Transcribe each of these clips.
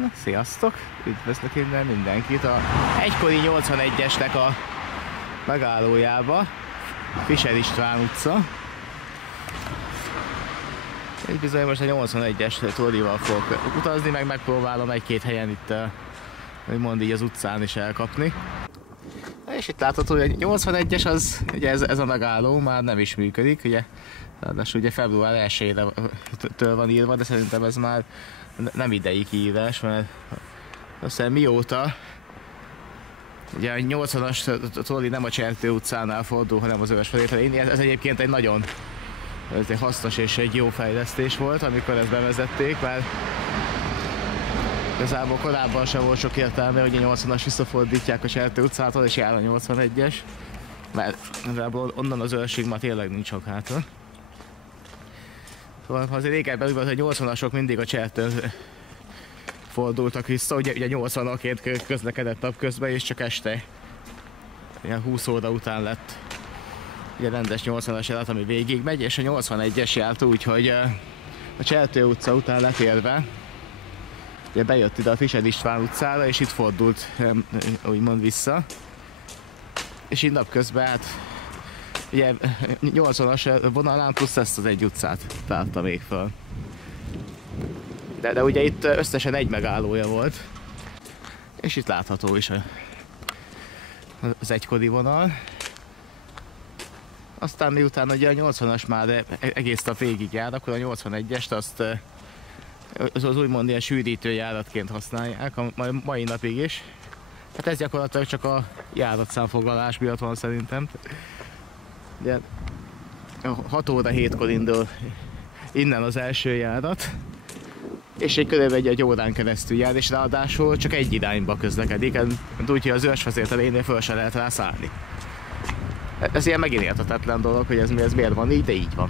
Na, sziasztok! Üdvözlök innen mindenkit a egykori 81-esnek a megállójába, Fischer István utca. Egy bizony most a 81-es trollival fogok utazni, meg megpróbálom egy-két helyen itt, úgymond így az utcán is elkapni. És itt látható, hogy a 81-es az, ugye ez a megálló már nem is működik, ugye, ráadásul ugye február 1-től van írva, de szerintem ez már nem idei kiírás, mert aztán mióta ugye a 80-as trolli nem a Csertő utcánál fordul, hanem az Öves felé. Ez egyébként egy nagyon egy hasznos és egy jó fejlesztés volt, amikor ezt bevezették, mert igazából korábban sem volt sok értelme, hogy a 80-as visszafordítják a Csertő utcától és jár a 81-es, mert onnan az Őrsig már tényleg nincs sok hátra. Szóval azért régebben úgy volt, hogy 80-asok mindig a Csertőn fordultak vissza, ugye 80-aként közlekedett napközben, és csak este ilyen 20 óra után lett ugye rendes 80-as járat, ami végig megy, és a 81-es járt úgy, hogy a Csertő utca után letérve ugye bejött ide a Fischer István utcára, és itt fordult úgymond vissza, és így napközben hát ugye 80-as vonalán plusz ezt az egy utcát tárta még föl. De ugye itt összesen egy megállója volt, és itt látható is az egykori vonal. Aztán miután ugye a 80-as már egész nap végig jár, akkor a 81-est azt az úgymond ilyen sűrítőjáratként használják a mai napig is. Hát ez gyakorlatilag csak a járatszámfoglalás miatt van szerintem. De 6 óra 7-kor indul innen az első járat, és egy körülbelül egy órán keresztül jár, és ráadásul csak egy irányba közlekedik, úgyhogy az Őrsvezérterénél föl se lehet rá szállni. Ez ilyen megint érthetetlen dolog, hogy ez miért van így, de így van.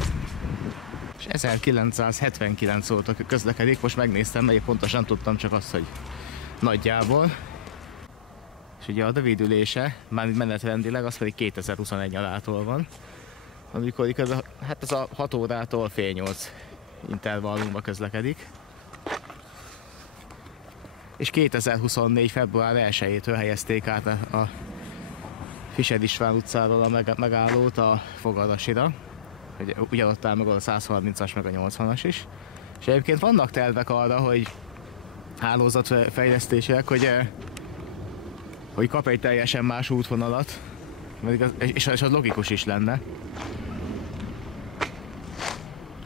És 1979 óta közlekedik, most megnéztem, mert pontosan tudtam csak azt, hogy nagyjából. És ugye a rövidülése, már menetrendileg, az pedig 2021 nyarától van, amikor ez a 6 órától fél 8 intervallumba közlekedik. És 2024. február 1-től helyezték át a Fischer István utcáról a megállót a Fogarasira. Ugyanott áll meg a 130-as meg a 80-as is. És egyébként vannak tervek arra, hogy hálózatfejlesztések, hogy kap egy teljesen más útvonalat, és az logikus is lenne.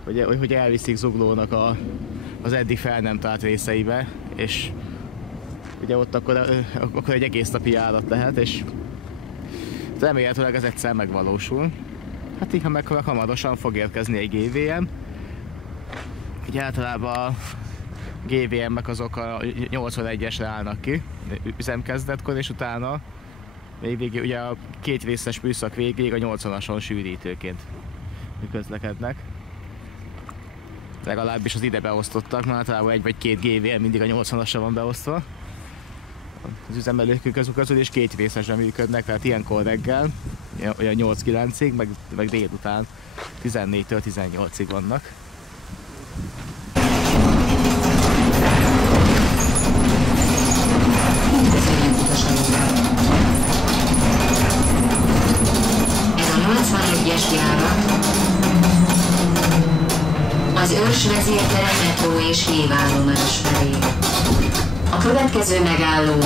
Hogy elviszik Zuglónak az eddig fel nem tárt részeibe, és ugye ott akkor egy egész napi járat lehet, és remélhetőleg ez egyszer megvalósul. Hát így, meg hamarosan fog érkezni egy GVM. Ugye általában a GVM-ek azok a 81-esre állnak ki üzemkezdetkor, és utána végig, ugye a két részes műszak végéig a 80-ason sűrítőként közlekednek. Legalábbis az ide beosztottak, mert általában egy vagy két GVM mindig a 80-asra van beosztva. Az üzemelők közül is két részesre működnek, tehát ilyenkor reggel, olyan 8-9-ig, meg délután 14-től 18-ig vannak. Ez a 81-es járat az Őrsvezértere metró és hévállomás felé. A következő megálló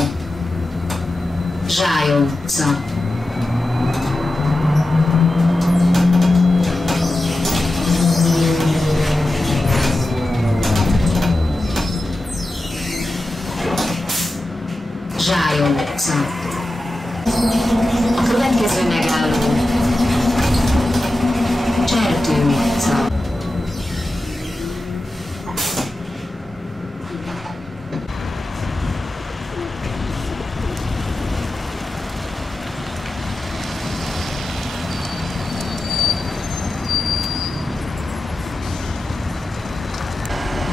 Zsályó utca. Zsályó utca. A következő megálló Csertő utca.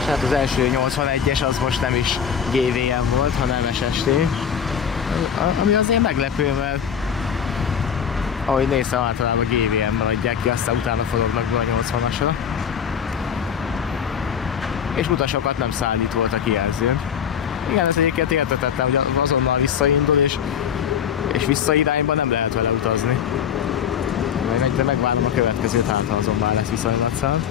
Hát az első 81-es az most nem is GVM volt, hanem SST. Ami azért meglepő, mert ahogy néztem, általában GVM-ben adják ki, aztán utána forognak be a 80-asra. És utasokat nem szállít volt a kijelzőn. Igen, ez egyébként értetetlen, hogy azonnal visszaindul, és vissza irányba nem lehet vele utazni. De megvárom a következőt, hát ha azon már lesz viszonylatszám.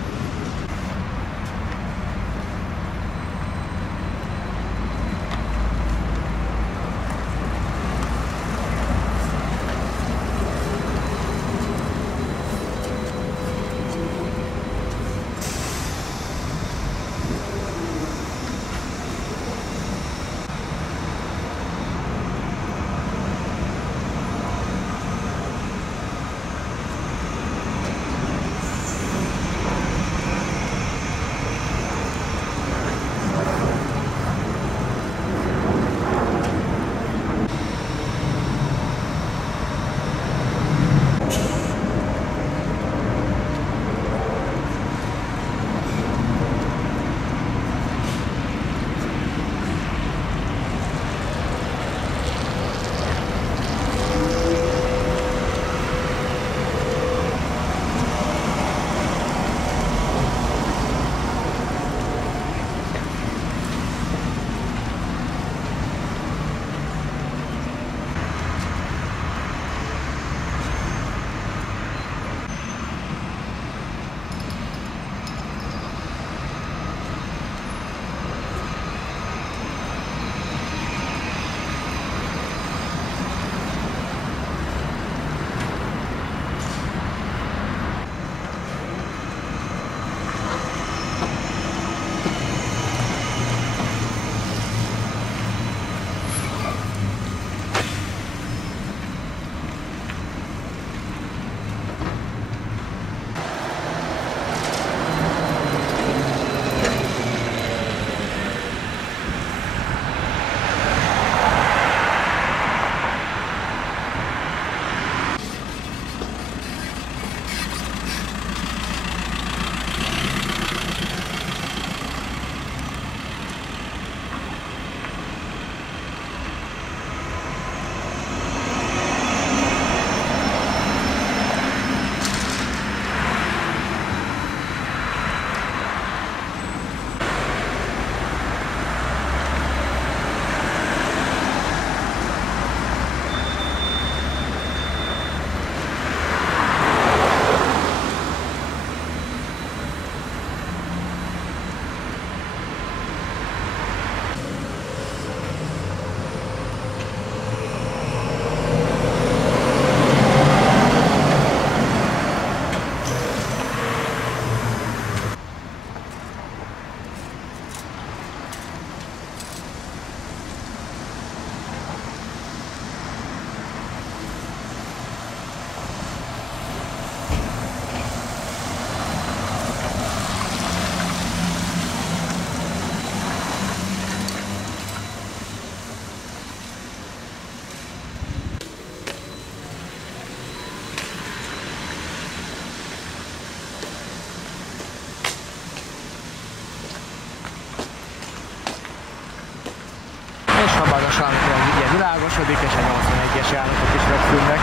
És hamarosan ugye világosodik, és a 81-es járatok is megszűnnek.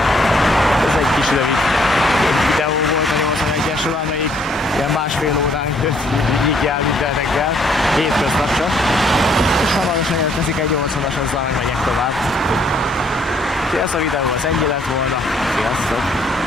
Ez egy kis rövid videó volt a 81-esről, amelyik ilyen másfél órán így jár minden reggel, hétköznap csak. És hamarosan érkezik egy 80-as, azzal meg megyek tovább. Úgyhogy ez a videó az ennyi lett volna. Sziasztok!